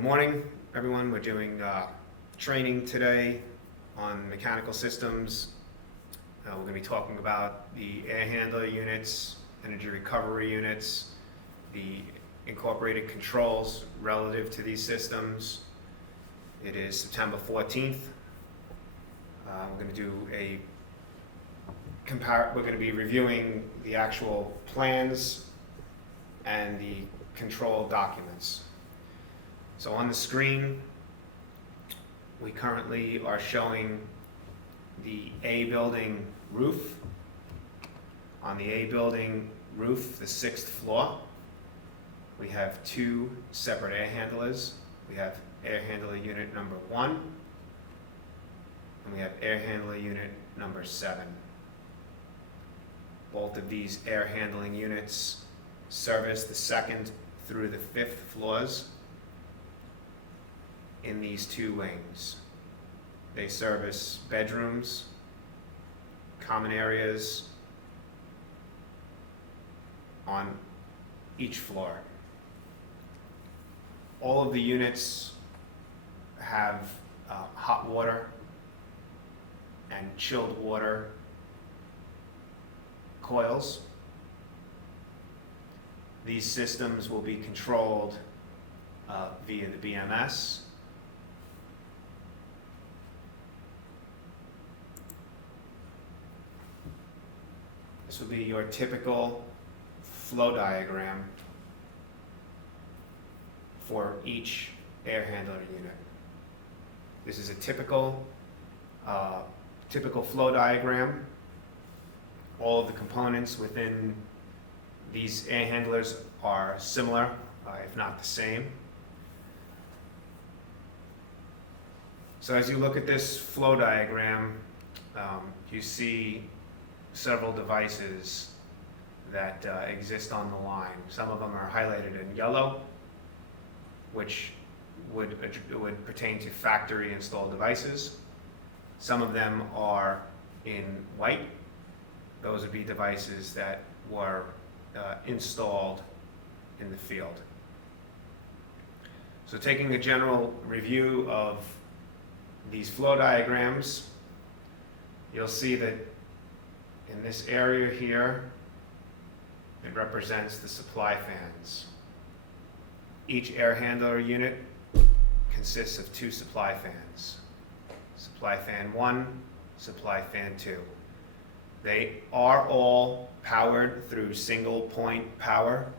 Good morning, everyone. We're doing training today on mechanical systems. We're going to be talking about the air handler units, energy recovery units, the incorporated controls relative to these systems. It is September 14th. We're going to do we're going to be reviewing the actual plans and the control documents. So on the screen, we currently are showing the A building roof. On the A building roof, the 6th floor, we have two separate air handlers. We have air handler unit number 1, and we have air handler unit number 7. Both of these air handling units service the 2nd through the 5th floors in these two wings. They service bedrooms, common areas on each floor. All of the units have hot water and chilled water coils. These systems will be controlled via the BMS. This will be your typical flow diagram for each air handler unit. This is a typical flow diagram. All of the components within these air handlers are similar, if not the same. So as you look at this flow diagram, you see several devices that exist on the line. Some of them are highlighted in yellow, which would pertain to factory installed devices. Some of them are in white. Those would be devices that were installed in the field. So taking a general review of these flow diagrams, you'll see that in this area here, it represents the supply fans. Each air handler unit consists of two supply fans. Supply fan 1, supply fan 2. They are all powered through single point power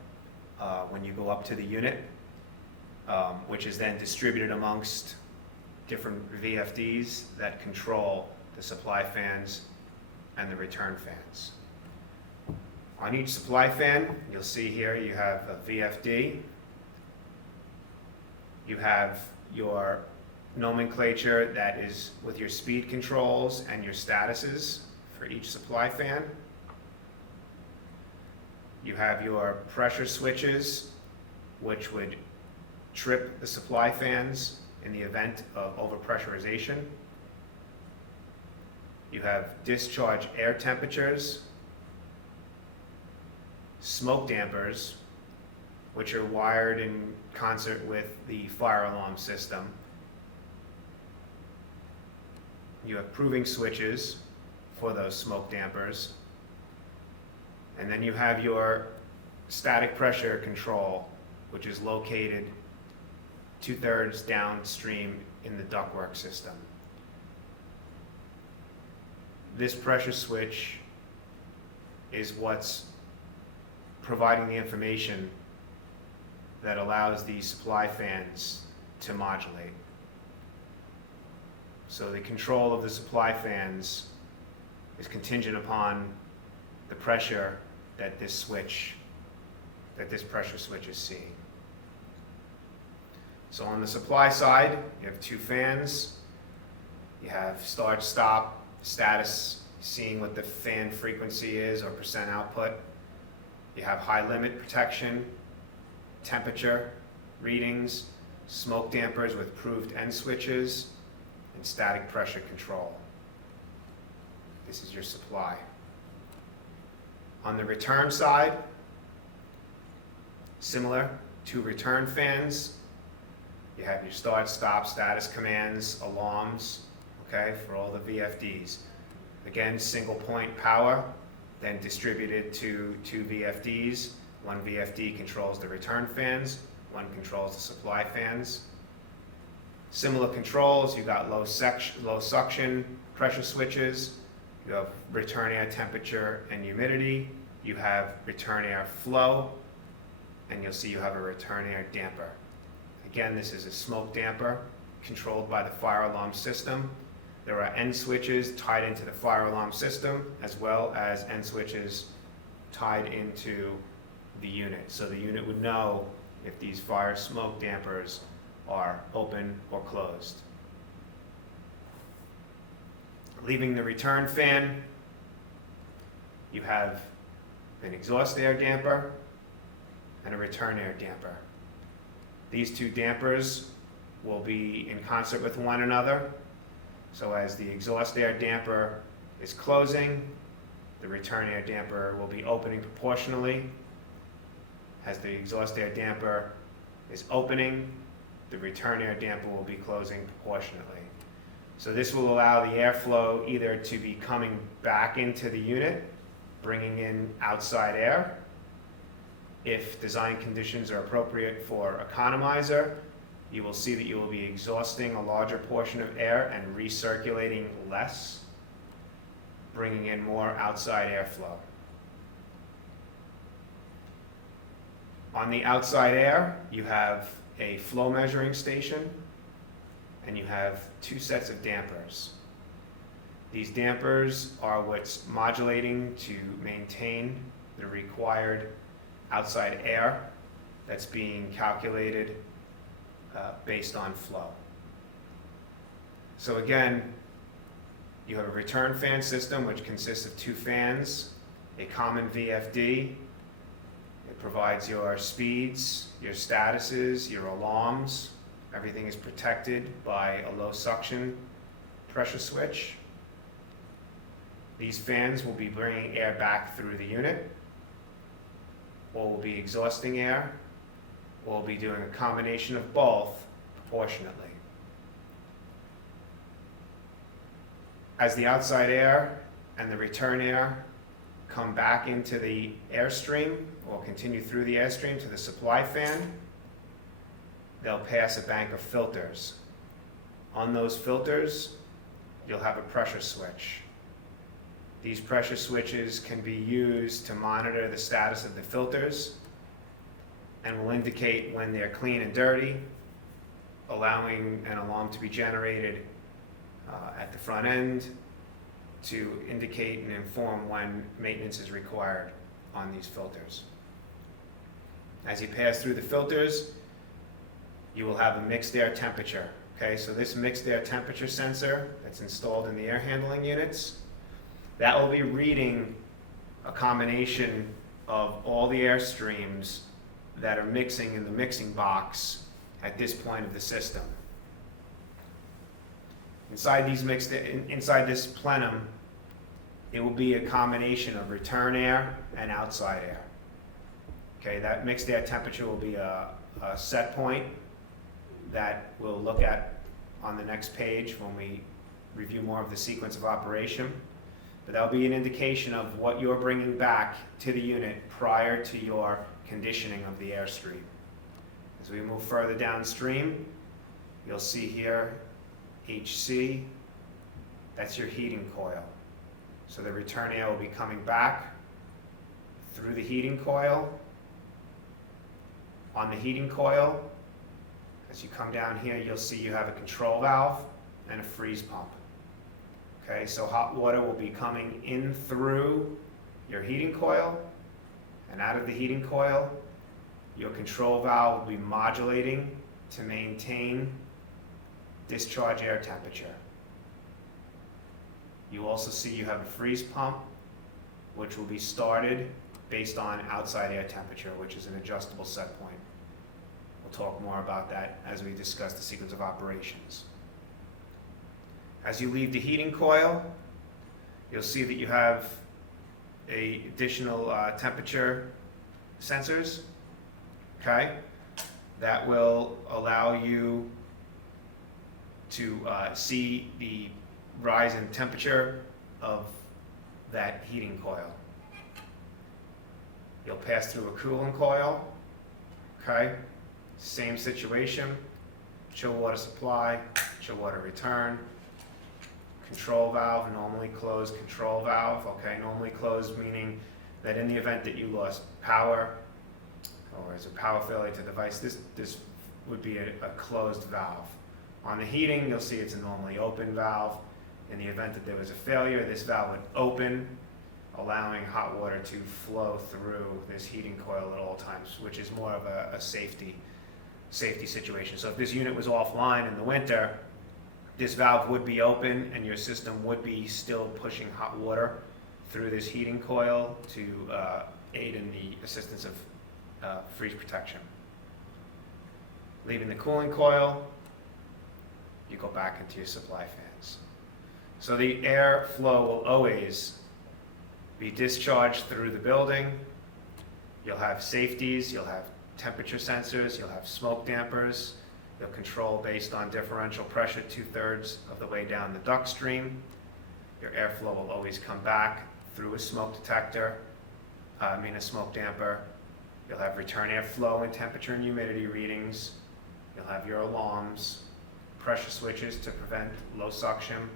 when you go up to the unit, which is then distributed amongst different VFDs that control the supply fans and the return fans. On each supply fan, you'll see here you have a VFD. You have your nomenclature that is with your speed controls and your statuses for each supply fan. You have your pressure switches, which would trip the supply fans in the event of overpressurization. You have discharge air temperatures, smoke dampers, which are wired in concert with the fire alarm system. You have proving switches for those smoke dampers. And then you have your static pressure control, which is located 2/3 downstream in the ductwork system. This pressure switch is what's providing the information that allows the supply fans to modulate. So the control of the supply fans is contingent upon the pressure that this pressure switch is seeing. So on the supply side, you have two fans. You have start, stop, status, seeing what the fan frequency is or percent output. You have high limit protection, temperature readings, smoke dampers with proved end switches, and static pressure control. This is your supply. On the return side, similar, two return fans You have your start, stop, status commands, alarms, okay, for all the VFDs. Again, single point power, then distributed to two VFDs. One VFD controls the return fans, one controls the supply fans. Similar controls, you got low suction pressure switches, you have return air temperature and humidity, you have return air flow, and you'll see you have a return air damper. Again, this is a smoke damper controlled by the fire alarm system. There are end switches tied into the fire alarm system, as well as end switches tied into the unit. So the unit would know if these fire smoke dampers are open or closed. Leaving the return fan, you have an exhaust air damper and a return air damper. These two dampers will be in concert with one another. So as the exhaust air damper is closing, the return air damper will be opening proportionally. As the exhaust air damper is opening, the return air damper will be closing proportionately. So this will allow the airflow either to be coming back into the unit, bringing in outside air. If design conditions are appropriate for economizer, you will see that you will be exhausting a larger portion of air and recirculating less, bringing in more outside airflow. On the outside air, you have a flow measuring station, and you have two sets of dampers. These dampers are what's modulating to maintain the required outside air that's being calculated based on flow. So again, you have a return fan system which consists of two fans, a common VFD. It provides your speeds, your statuses, your alarms. Everything is protected by a low suction pressure switch. These fans will be bringing air back through the unit, or will be exhausting air, or will be doing a combination of both proportionately. As the outside air and the return air come back into the airstream or continue through the airstream to the supply fan, they'll pass a bank of filters. On those filters, you'll have a pressure switch. These pressure switches can be used to monitor the status of the filters and will indicate when they're clean and dirty, allowing an alarm to be generated at the front end to indicate and inform when maintenance is required on these filters. As you pass through the filters, you will have a mixed air temperature. Okay, so this mixed air temperature sensor that's installed in the air handling units, that will be reading a combination of all the air streams that are mixing in the mixing box at this point of the system. Inside this plenum, it will be a combination of return air and outside air. Okay, that mixed air temperature will be a set point that we'll look at on the next page when we review more of the sequence of operation. But that'll be an indication of what you're bringing back to the unit prior to your conditioning of the airstream. As we move further downstream, you'll see here HC, that's your heating coil. So the return air will be coming back through the heating coil. On the heating coil, as you come down here, you'll see you have a control valve and a freeze pump. Okay, so hot water will be coming in through your heating coil and out of the heating coil. Your control valve will be modulating to maintain discharge air temperature. You also see you have a freeze pump, which will be started based on outside air temperature, which is an adjustable set point. We'll talk more about that as we discuss the sequence of operations. As you leave the heating coil, you'll see that you have additional temperature sensors. Okay? That will allow you to see the rise in temperature of that heating coil. You'll pass through a cooling coil, okay? Same situation, chill water supply, chill water return, control valve, normally closed control valve, okay? Normally closed meaning that in the event that you lost power or there's a power failure to the device, this would be a closed valve. On the heating, you'll see it's a normally open valve. In the event that there was a failure, this valve would open, allowing hot water to flow through this heating coil at all times, which is more of a safety situation. So if this unit was offline in the winter, this valve would be open and your system would be still pushing hot water through this heating coil to aid in the assistance of freeze protection. Leaving the cooling coil, you go back into your supply fans. So the air flow will always be discharged through the building. You'll have safeties, you'll have temperature sensors, you'll have smoke dampers. You'll control based on differential pressure 2/3 of the way down the duct stream. Your airflow will always come back through a smoke detector, a smoke damper. You'll have return airflow and temperature and humidity readings. You'll have your alarms, pressure switches to prevent low suction,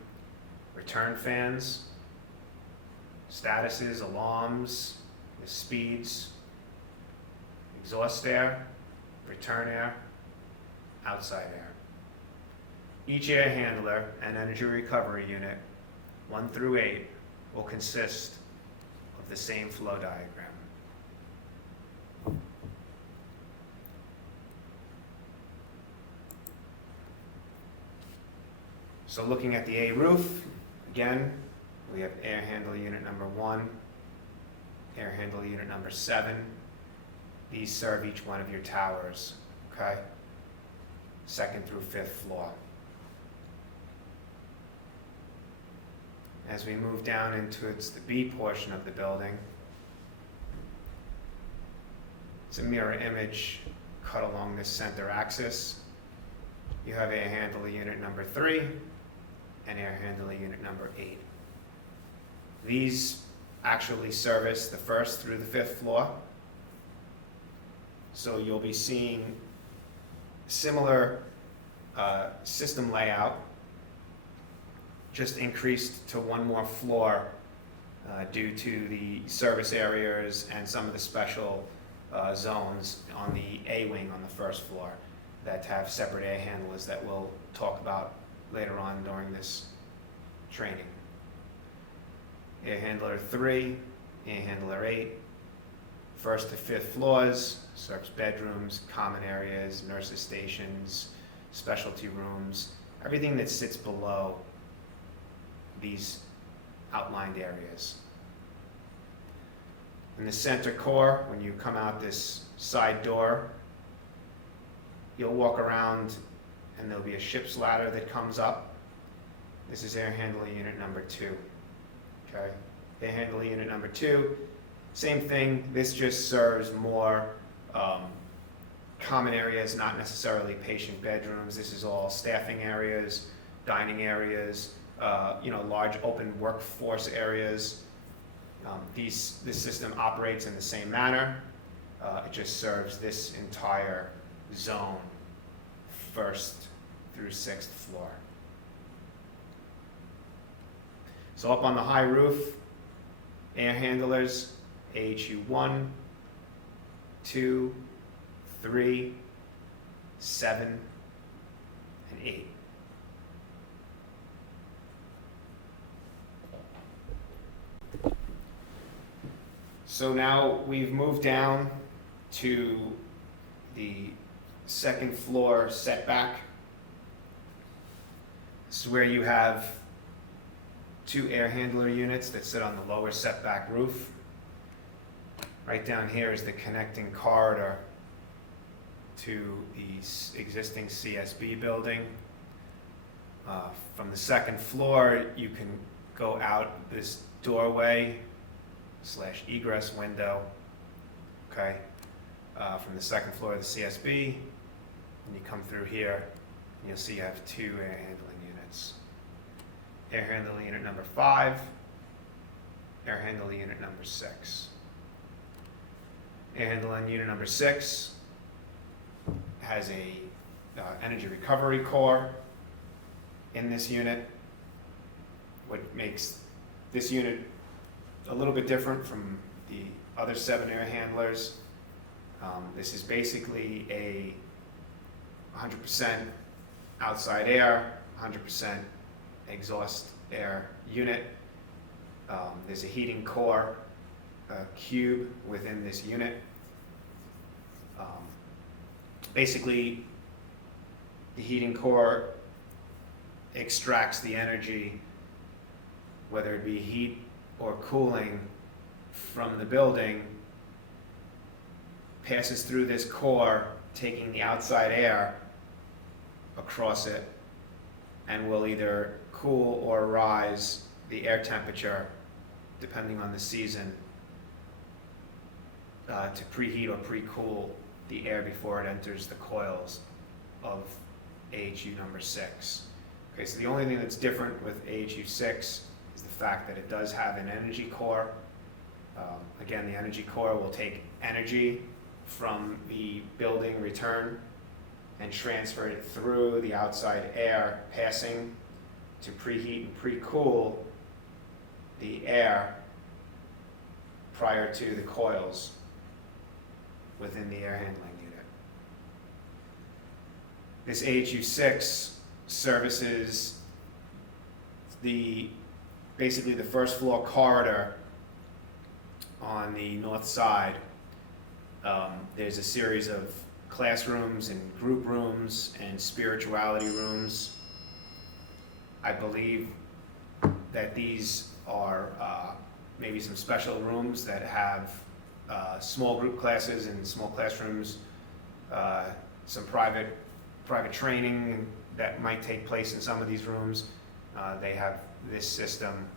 return fans, statuses, alarms, the speeds, exhaust air, return air, outside air. Each air handler and energy recovery unit, 1 through 8, will consist of the same flow diagram. So looking at the A roof, again, we have air handler unit number 1, air handler unit number 7. These serve each one of your towers, okay? 2nd through 5th floor. As we move down into the B portion of the building, it's a mirror image cut along this center axis. You have air handler unit number 3 and air handler unit number 8. These actually service the 1st through the 5th floor. So you'll be seeing similar system layout, just increased to one more floor due to the service areas and some of the special zones on the A wing on the 1st floor that have separate air handlers that we'll talk about later on during this training. Air handler 3, air handler 8, 1st to 5th floors, serves bedrooms, common areas, nurses' stations, specialty rooms, everything that sits below these outlined areas. In the center core, when you come out this side door, you'll walk around and there'll be a ship's ladder that comes up. This is air handler unit number 2. Okay? Air handler unit number 2, same thing. This just serves more common areas, not necessarily patient bedrooms. This is all staffing areas, dining areas, large open workforce areas. This system operates in the same manner. It just serves this entire zone, 1st through 6th floor. So up on the high roof, air handlers, AHU 1, 2, 3, 7, and 8. So now we've moved down to the 2nd floor setback. This is where you have 2 air handler units that sit on the lower setback roof. Right down here is the connecting corridor to the existing CSB building. From the 2nd floor, you can go out this doorway / egress window, okay? From the 2nd floor of the CSB, And you come through here, and you'll see you have 2 air handling units. Air handling unit number 5, air handling unit number 6. Air handling unit number 6 has a energy recovery core in this unit. What makes this unit a little bit different from the other 7 air handlers, this is basically a 100% outside air, 100% exhaust air unit. There's a heating core cube within this unit. Basically, the heating core extracts the energy, whether it be heat or cooling, from the building, passes through this core, taking the outside air across it, and will either cool or rise the air temperature, depending on the season, to preheat or pre-cool the air before it enters the coils of AHU number 6. Okay, so the only thing that's different with AHU 6 is the fact that it does have an energy core. Again, the energy core will take energy from the building return and transfer it through the outside air passing to preheat and pre-cool the air prior to the coils within the air handling unit. This AHU 6 services basically the first floor corridor on the north side. There's a series of classrooms and group rooms and spirituality rooms. I believe that these are maybe some special rooms that have small group classes and small classrooms, some private training that might take place in some of these rooms. They have this system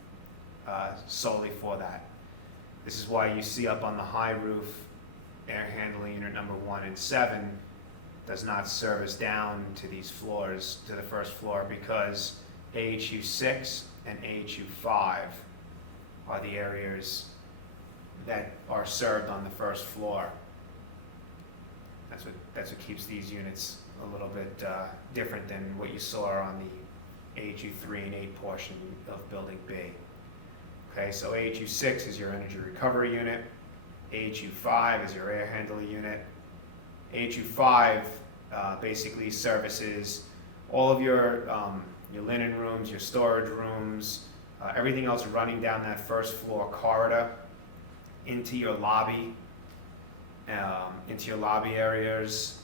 solely for that. This is why you see up on the high roof, air handling unit number 1 and 7 does not service down to these floors, to the first floor, because AHU 6 and AHU 5 are the areas that are served on the first floor. That's what keeps these units a little bit different than what you saw on the AHU 3 and 8 portion of Building B. Okay, so AHU 6 is your energy recovery unit. AHU 5 is your air handling unit. AHU 5 basically services all of your linen rooms, your storage rooms, everything else running down that first floor corridor into your lobby areas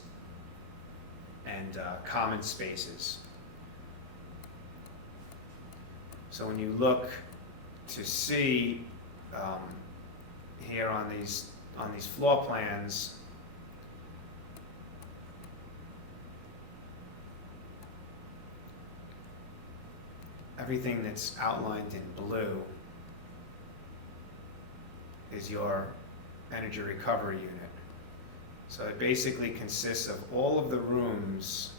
and common spaces. So when you look to see here on these floor plans, everything that's outlined in blue is your energy recovery unit. So it basically consists of all of the rooms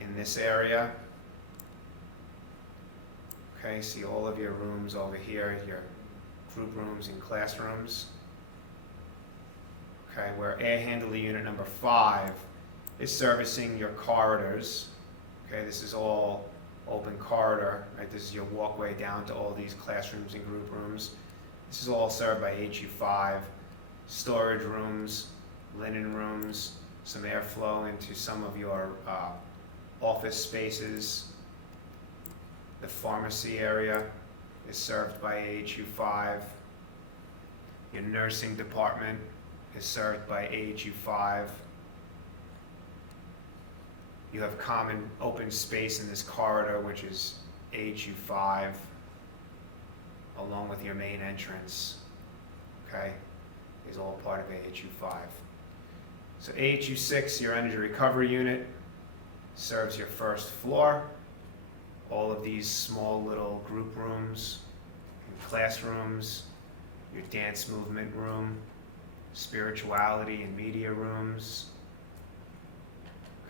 in this area. Okay, see all of your rooms over here, your group rooms and classrooms. Okay, where air handling unit number 5 is servicing your corridors. Okay, this is all open corridor, right? This is your walkway down to all these classrooms and group rooms. This is all served by AHU 5. Storage rooms, linen rooms, some airflow into some of your office spaces. The pharmacy area is served by AHU 5. Your nursing department is served by AHU 5. You have common open space in this corridor, which is AHU 5, along with your main entrance. Okay, is all part of AHU 5. So AHU 6, your energy recovery unit, serves your first floor. All of these small little group rooms and classrooms, your dance movement room, spirituality and media rooms.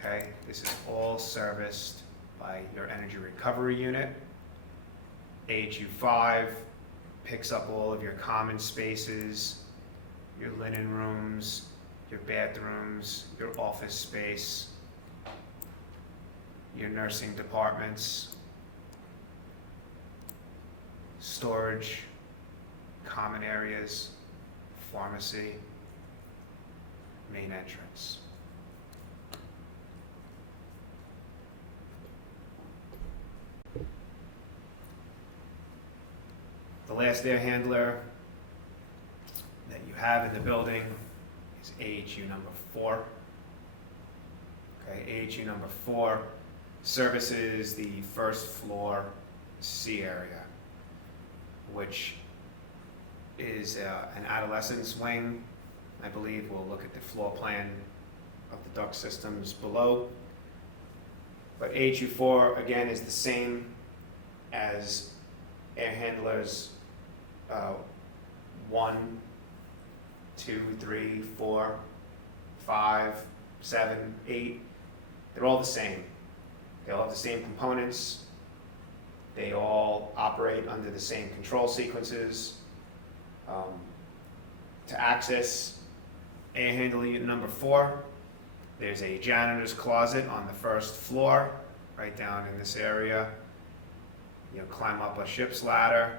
Okay, this is all serviced by your energy recovery unit. AHU5 picks up all of your common spaces, your linen rooms, your bathrooms, your office space, your nursing departments, storage, common areas, pharmacy, main entrance. The last air handler that you have in the building is AHU number 4. Okay, AHU number 4 services the first floor C area, which is an adolescence wing. I believe we'll look at the floor plan of the duct systems below. But AHU 4 again is the same as air handlers 1, 2, 3, 4, 5, 7, 8. They're all the same. They all have the same components. They all operate under the same control sequences. To access air handling unit number 4, there's a janitor's closet on the first floor, right down in this area. You'll climb up a ship's ladder.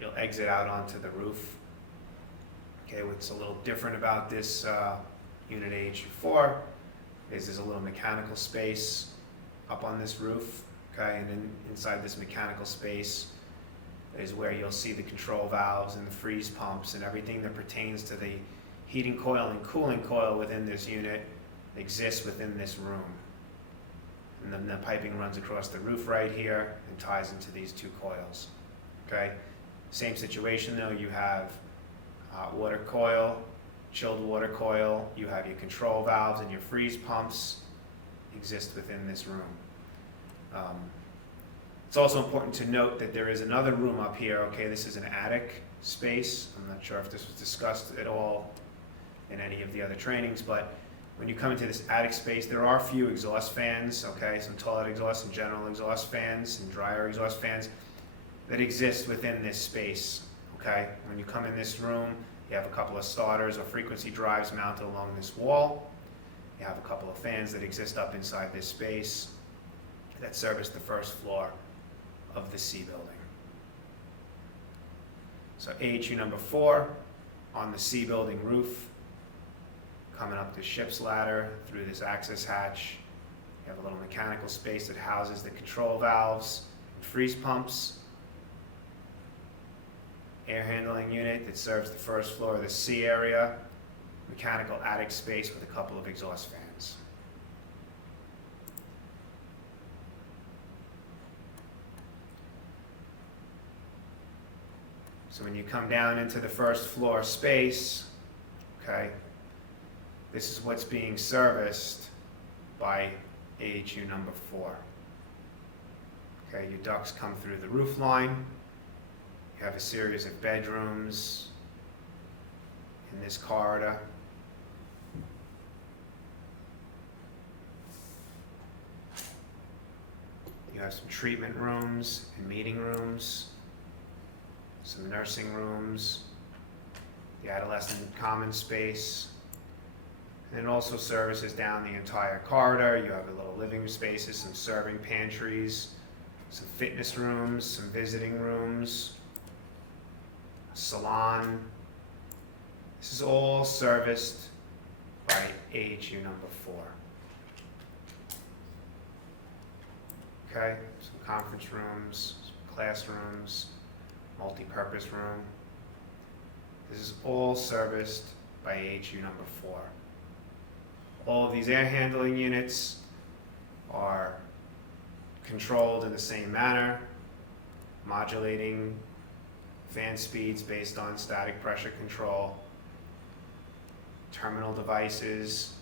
You'll exit out onto the roof. Okay, what's a little different about this unit AHU4 is there's a little mechanical space up on this roof. Okay, and then inside this mechanical space is where you'll see the control valves and the freeze pumps and everything that pertains to the heating coil and cooling coil within this unit exists within this room. And then the piping runs across the roof right here and ties into these two coils. Okay, same situation though, you have hot water coil, chilled water coil, you have your control valves and your freeze pumps exist within this room. It's also important to note that there is another room up here. Okay, this is an attic space. I'm not sure if this was discussed at all in any of the other trainings, but when you come into this attic space, there are a few exhaust fans, okay, some toilet exhaust and general exhaust fans and dryer exhaust fans that exist within this space, okay? When you come in this room, you have a couple of starters or frequency drives mounted along this wall. You have a couple of fans that exist up inside this space that service the first floor of the C building. So AHU number 4 on the C building roof, coming up the ship's ladder through this access hatch. You have a little mechanical space that houses the control valves and freeze pumps. Air handling unit that serves the first floor of the C area. Mechanical attic space with a couple of exhaust fans. So when you come down into the first floor space, okay, this is what's being serviced by AHU number 4. Okay, your ducts come through the roof line. You have a series of bedrooms in this corridor. You have some treatment rooms and meeting rooms, some nursing rooms, the adolescent common space, and it also services down the entire corridor. You have a little living spaces, some serving pantries, some fitness rooms, some visiting rooms, a salon. This is all serviced by AHU number 4. Okay, some conference rooms, some classrooms, multi-purpose room. This is all serviced by AHU number 4. All of these air handling units are controlled in the same manner, modulating fan speeds based on static pressure control, terminal devices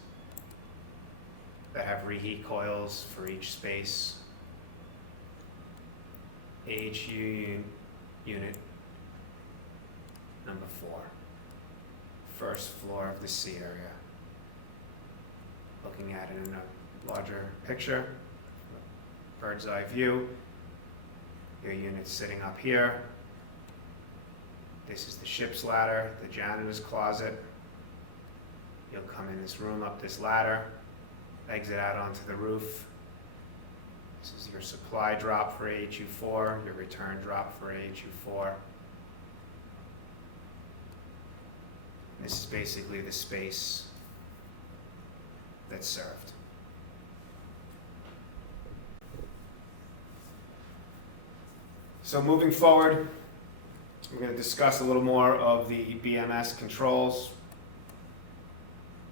that have reheat coils for each space. AHU unit number 4, first floor of the C area. looking at it in a larger picture, bird's eye view. Your unit's sitting up here. This is the ship's ladder, the janitor's closet. You'll come in this room up this ladder, exit out onto the roof. This is your supply drop for AHU4, your return drop for AHU4. This is basically the space that's served. So moving forward, we're going to discuss a little more of the BMS controls.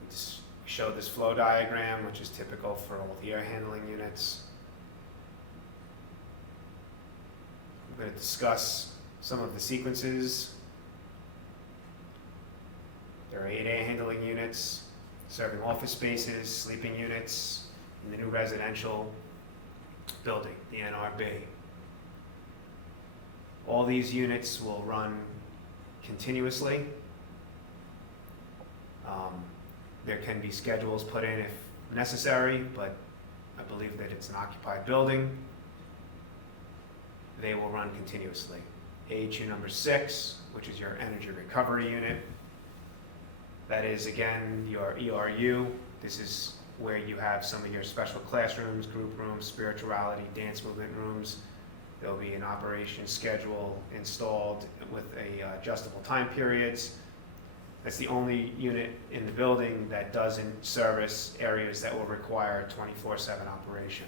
We showed this flow diagram, which is typical for all the air handling units. We're going to discuss some of the sequences. There are 8 air handling units serving office spaces, sleeping units in the new residential building, the NRB. All these units will run continuously. There can be schedules put in if necessary, but I believe that it's an occupied building. They will run continuously. AHU number 6, which is your energy recovery unit. That is, again, your ERU. This is where you have some of your special classrooms, group rooms, spirituality, dance movement rooms. There'll be an operation schedule installed with adjustable time periods. That's the only unit in the building that doesn't service areas that will require 24/7 operation.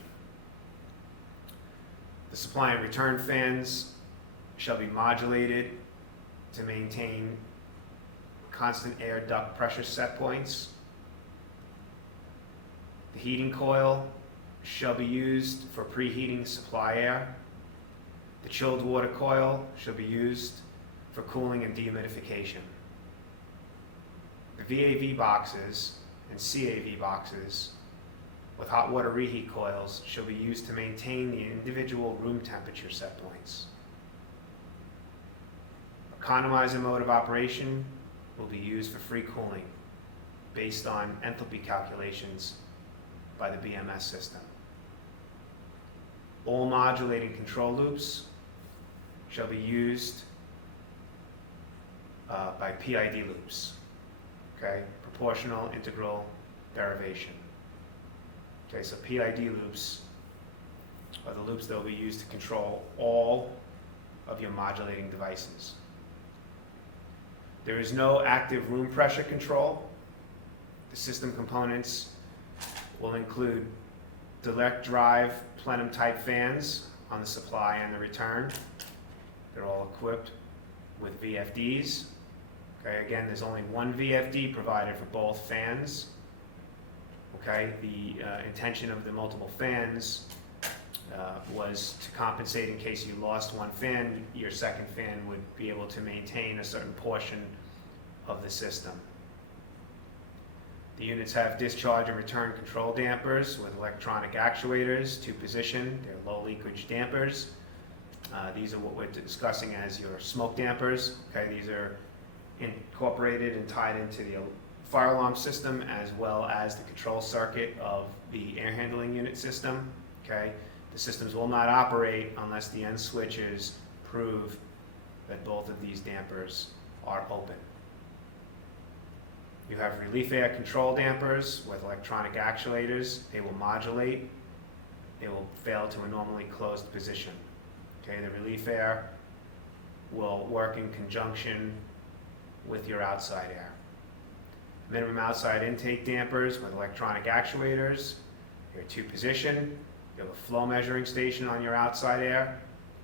The supply and return fans shall be modulated to maintain constant air duct pressure set points. The heating coil shall be used for preheating supply air. The chilled water coil shall be used for cooling and dehumidification. The VAV boxes and CAV boxes with hot water reheat coils shall be used to maintain the individual room temperature set points. Economizer mode of operation will be used for free cooling based on enthalpy calculations by the BMS system. All modulating control loops shall be used by PID loops, okay? Proportional integral derivation. Okay, so PID loops are the loops that will be used to control all of your modulating devices. There is no active room pressure control. The system components will include direct drive plenum type fans on the supply and the return. They're all equipped with VFDs. Okay, again, there's only one VFD provided for both fans. Okay, the intention of the multiple fans was to compensate in case you lost one fan. Your second fan would be able to maintain a certain portion of the system. The units have discharge and return control dampers with electronic actuators to position. They're low leakage dampers. These are what we're discussing as your smoke dampers. Okay, these are incorporated and tied into the fire alarm system as well as the control circuit of the air handling unit system. Okay, the systems will not operate unless the end switches prove that both of these dampers are open. You have relief air control dampers with electronic actuators. They will modulate. They will fail to a normally closed position. Okay, the relief air will work in conjunction with your outside air. Minimum outside intake dampers with electronic actuators. They're two position. You have a flow measuring station on your outside air.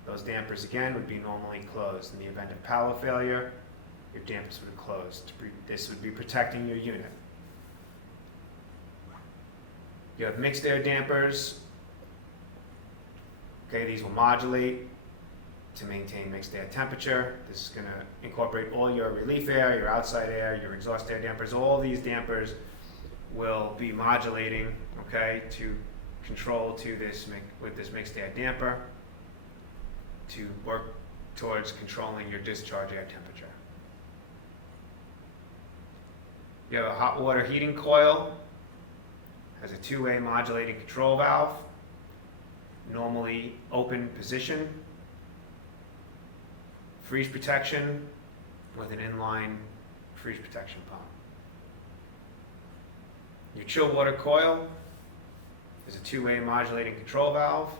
Those dampers again would be normally closed. In the event of power failure, your dampers would close. This would be protecting your unit. You have mixed air dampers. Okay, these will modulate to maintain mixed air temperature. This is going to incorporate all your relief air, your outside air, your exhaust air dampers. All these dampers will be modulating, okay, to control to this with this mixed air damper to work towards controlling your discharge air temperature. You have a hot water heating coil, has a two-way modulating control valve, normally open position, freeze protection with an inline freeze protection pump. Your chill water coil is a two-way modulating control valve,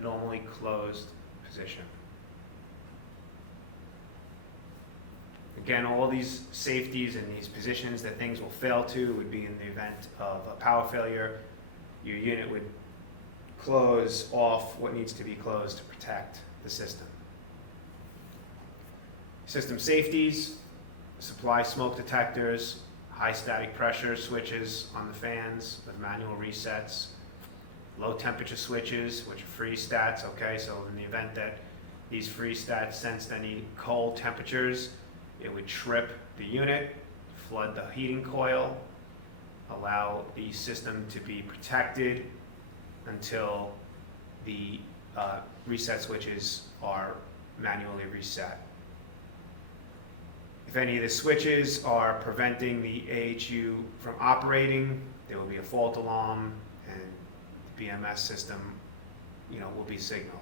normally closed position. Again, all these safeties and these positions that things will fail to would be in the event of a power failure. Your unit would close off what needs to be closed to protect the system. System safeties, supply smoke detectors, high static pressure switches on the fans with manual resets, low temperature switches, which are freeze stats, okay? So in the event that these freeze stats sensed any cold temperatures, it would trip the unit, flood the heating coil, allow the system to be protected until the reset switches are manually reset. If any of the switches are preventing the AHU from operating, there will be a fault alarm and the BMS system, will be signaled.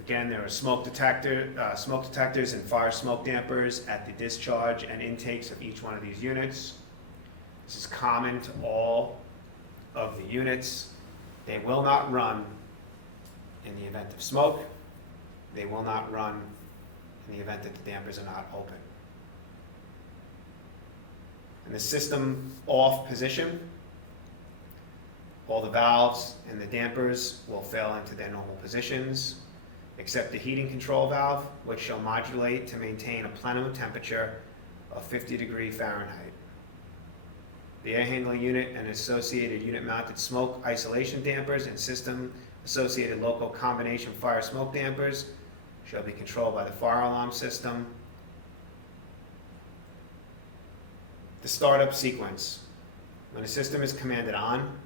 Again, there are smoke detectors and fire smoke dampers at the discharge and intakes of each one of these units. This is common to all of the units. They will not run in the event of smoke. They will not run in the event that the dampers are not open. In the system off position, all the valves and the dampers will fail into their normal positions, except the heating control valve, which shall modulate to maintain a plenum temperature of 50 degrees Fahrenheit. The air handling unit and associated unit-mounted smoke isolation dampers and system-associated local combination fire smoke dampers shall be controlled by the fire alarm system. The startup sequence. When a system is commanded on,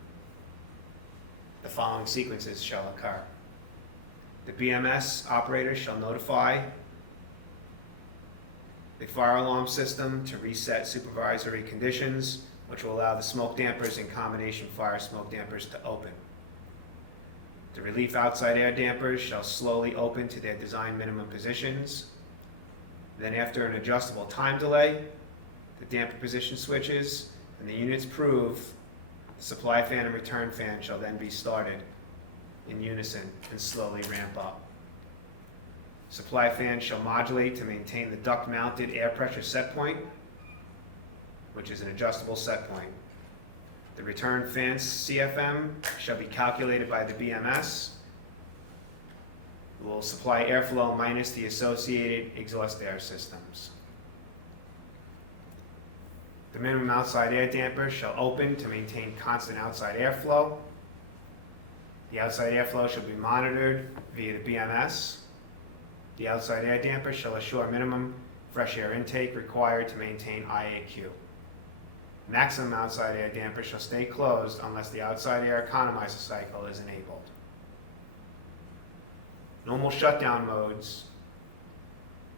the following sequences shall occur. The BMS operator shall notify the fire alarm system to reset supervisory conditions, which will allow the smoke dampers and combination fire smoke dampers to open. The relief outside air dampers shall slowly open to their design minimum positions. Then after an adjustable time delay, the damper position switches and the units prove, the supply fan and return fan shall then be started in unison and slowly ramp up. Supply fan shall modulate to maintain the duct-mounted air pressure set point, which is an adjustable set point. The return fan CFM shall be calculated by the BMS. It will supply airflow minus the associated exhaust air systems. The minimum outside air damper shall open to maintain constant outside airflow. The outside airflow shall be monitored via the BMS. The outside air damper shall assure minimum fresh air intake required to maintain IAQ. Maximum outside air damper shall stay closed unless the outside air economizer cycle is enabled. Normal shutdown modes.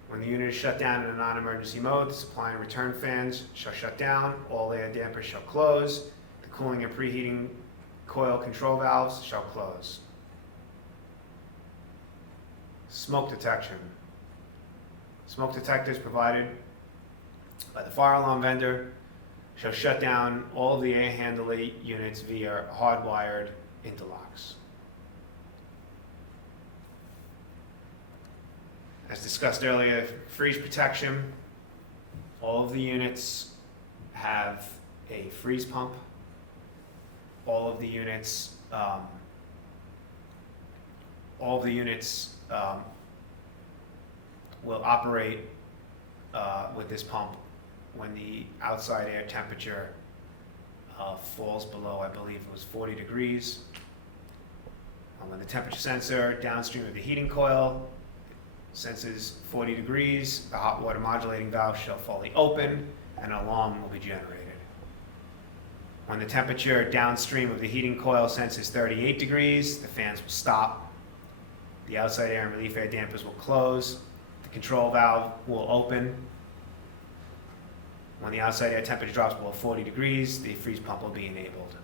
When the unit is shut down in a non-emergency mode, the supply and return fans shall shut down, all air dampers shall close, the cooling and preheating coil control valves shall close. Smoke detection. Smoke detectors provided by the fire alarm vendor shall shut down all of the air handling units via hardwired interlocks. As discussed earlier, freeze protection. All of the units have a freeze pump. All of the units will operate with this pump when the outside air temperature falls below, I believe it was 40 degrees. When the temperature sensor downstream of the heating coil senses 40 degrees, the hot water modulating valve shall fully open and an alarm will be generated. When the temperature downstream of the heating coil senses 38 degrees, the fans will stop. The outside air and relief air dampers will close. The control valve will open. When the outside air temperature drops below 40 degrees, the freeze pump will be enabled.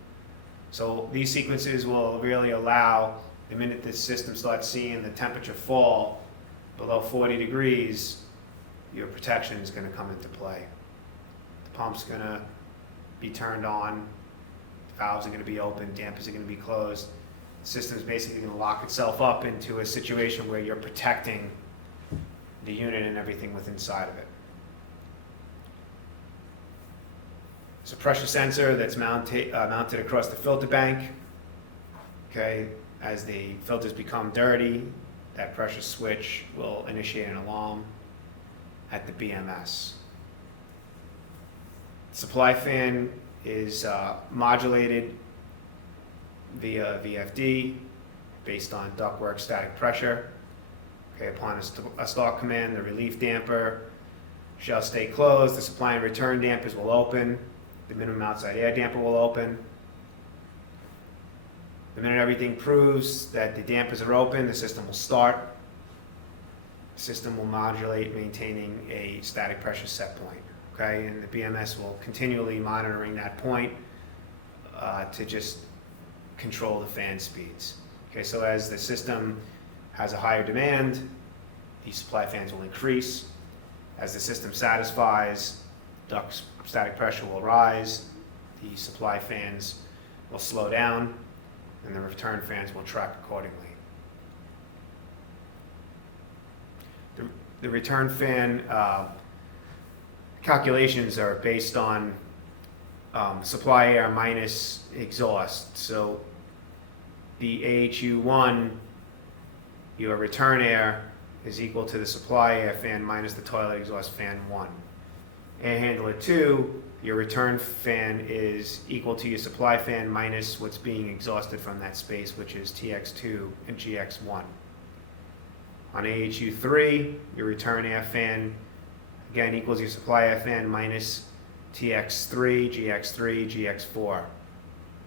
So these sequences will really allow, the minute this system starts seeing the temperature fall below 40 degrees, your protection is going to come into play. The pump's going to be turned on, valves are going to be open, dampers are going to be closed. The system is basically going to lock itself up into a situation where you're protecting the unit and everything within inside of it. It's a pressure sensor that's mounted across the filter bank. Okay, as the filters become dirty, that pressure switch will initiate an alarm at the BMS. Supply fan is modulated via VFD based on ductwork static pressure. Okay, upon a start command, the relief damper shall stay closed. The supply and return dampers will open. The minimum outside air damper will open. The minute everything proves that the dampers are open, the system will start. The system will modulate, maintaining a static pressure set point. Okay, and the BMS will continually monitoring that point to just control the fan speeds. Okay, so as the system has a higher demand, the supply fans will increase. As the system satisfies, duct static pressure will rise, the supply fans will slow down, and the return fans will track accordingly. The return fan calculations are based on supply air minus exhaust. So the AHU1, your return air, is equal to the supply air fan minus the toilet exhaust fan 1. Air handler 2, your return fan is equal to your supply fan minus what's being exhausted from that space, which is TX2 and GX1. On AHU3, your return air fan, again, equals your supply air fan minus TX3, GX3, GX4.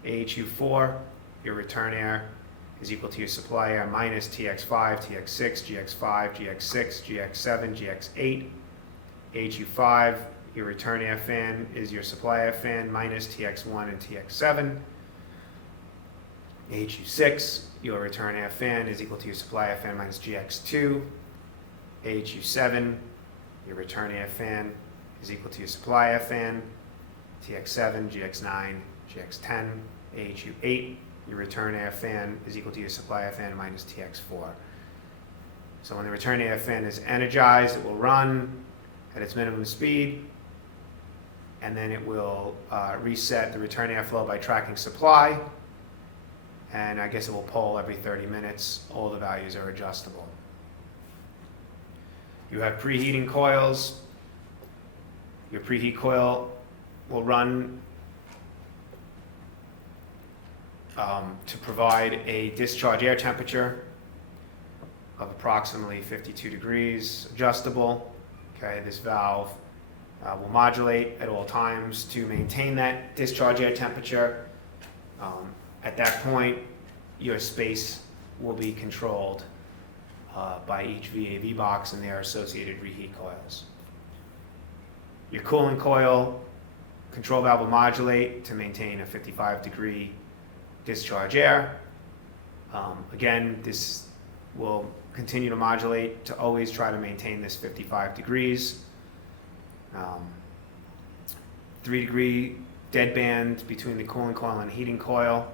AHU4, your return air is equal to your supply air minus TX5, TX6, GX5, GX6, GX7, GX8. AHU5, your return air fan is your supply air fan minus TX1 and TX7. AHU6, your return air fan is equal to your supply air fan minus GX2. AHU7, your return air fan is equal to your supply air fan, TX7, GX9, GX10. AHU8, your return air fan is equal to your supply air fan minus TX4. So when the return air fan is energized, it will run at its minimum speed, and then it will reset the return airflow by tracking supply, and I guess it will poll every 30 minutes. All the values are adjustable. You have preheating coils. Your preheat coil will run to provide a discharge air temperature of approximately 52 degrees, adjustable. Okay, this valve will modulate at all times to maintain that discharge air temperature. At that point, your space will be controlled by each VAV box and their associated reheat coils. Your cooling coil control valve will modulate to maintain a 55-degree discharge air. Again, this will continue to modulate to always try to maintain this 55 degrees. 3-degree deadband between the cooling coil and heating coil.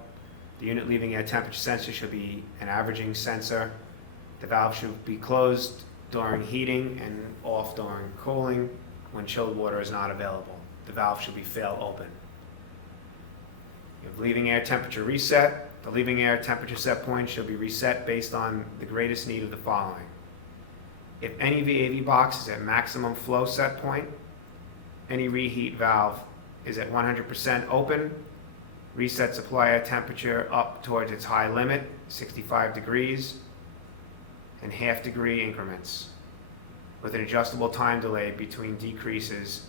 The unit leaving air temperature sensor should be an averaging sensor. The valve should be closed during heating and off during cooling when chilled water is not available. The valve should be fail open. You have leaving air temperature reset. The leaving air temperature set point should be reset based on the greatest need of the following. If any VAV box is at maximum flow set point, any reheat valve is at 100% open, reset supply air temperature up towards its high limit, 65 degrees, in half-degree increments, with an adjustable time delay between decreases,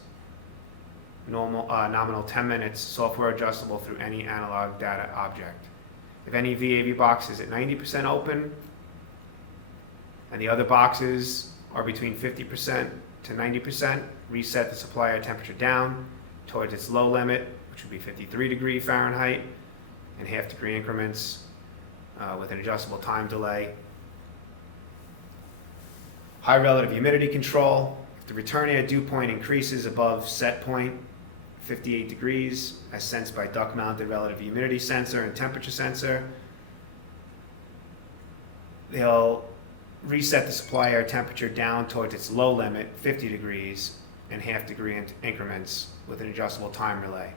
nominal 10 minutes, software adjustable through any analog data object. If any VAV box is at 90% open, and the other boxes are between 50% to 90%, reset the supply air temperature down towards its low limit, which would be 53 degrees Fahrenheit, in half-degree increments with an adjustable time delay. High relative humidity control. If the return air dew point increases above set point, 58 degrees, as sensed by duct-mounted relative humidity sensor and temperature sensor, they'll reset the supply air temperature down towards its low limit, 50 degrees, in half-degree increments with an adjustable time relay.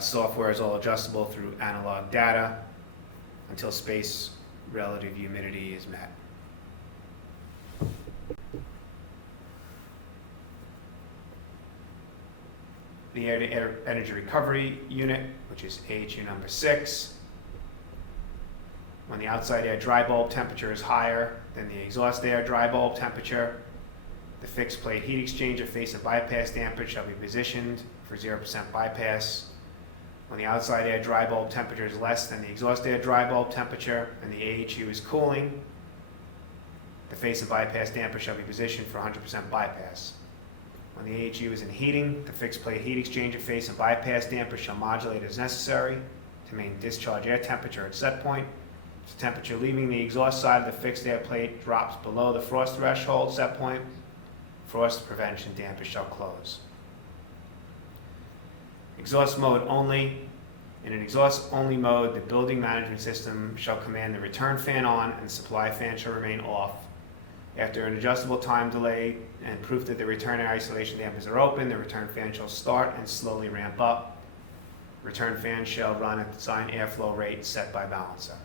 Software is all adjustable through analog data until space relative humidity is met. The air-to-air energy recovery unit, which is AHU number 6. When the outside air dry bulb temperature is higher than the exhaust air dry bulb temperature, the fixed plate heat exchanger face and bypass damper shall be positioned for 0% bypass. When the outside air dry bulb temperature is less than the exhaust air dry bulb temperature and the AHU is cooling, the face and bypass damper shall be positioned for 100% bypass. When the AHU is in heating, the fixed plate heat exchanger face and bypass damper shall modulate as necessary to maintain discharge air temperature at set point. If the temperature leaving the exhaust side of the fixed air plate drops below the frost threshold set point, frost prevention damper shall close. Exhaust mode only. In an exhaust-only mode, the building management system shall command the return fan on and supply fan shall remain off. After an adjustable time delay and proof that the return air isolation dampers are open, the return fan shall start and slowly ramp up. Return fan shall run at design airflow rate set by balancer.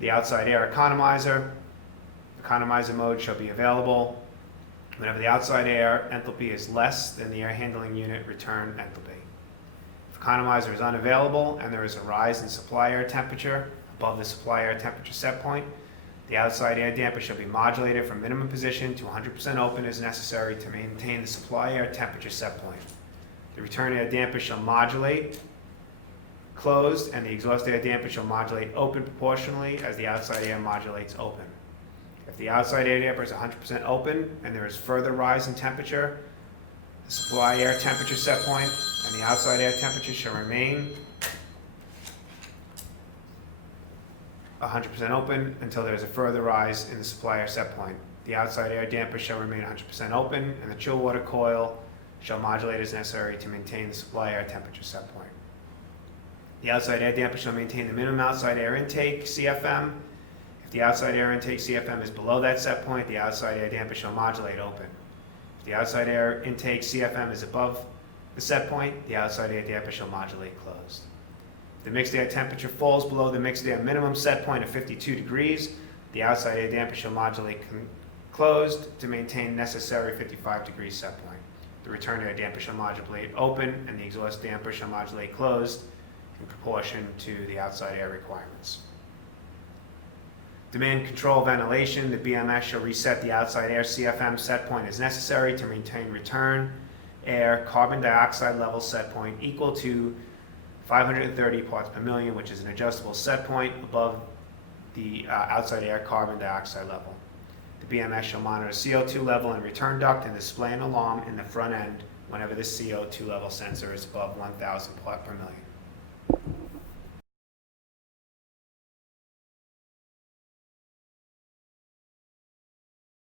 The outside air economizer. Economizer mode shall be available whenever the outside air enthalpy is less than the air handling unit return enthalpy. If economizer is unavailable and there is a rise in supply air temperature above the supply air temperature set point, the outside air damper shall be modulated from minimum position to 100% open as necessary to maintain the supply air temperature set point. The return air damper shall modulate closed and the exhaust air damper shall modulate open proportionally as the outside air modulates open. If the outside air damper is 100% open and there is further rise in temperature, the supply air temperature set point and the outside air temperature shall remain 100% open until there is a further rise in the supply air set point. The outside air damper shall remain 100% open and the chill water coil shall modulate as necessary to maintain the supply air temperature set point. The outside air damper shall maintain the minimum outside air intake, CFM. If the outside air intake CFM is below that set point, the outside air damper shall modulate open. If the outside air intake CFM is above the set point, the outside air damper shall modulate closed. If the mixed air temperature falls below the mixed air minimum set point of 52 degrees, the outside air damper shall modulate closed to maintain necessary 55 degrees set point. The return air damper shall modulate open and the exhaust damper shall modulate closed in proportion to the outside air requirements. Demand control ventilation. The BMS shall reset the outside air CFM set point as necessary to maintain return air carbon dioxide level set point equal to 530 parts per million, which is an adjustable set point above the outside air carbon dioxide level. The BMS shall monitor CO2 level in return duct and display an alarm in the front end whenever the CO2 level sensor is above 1,000 parts per million.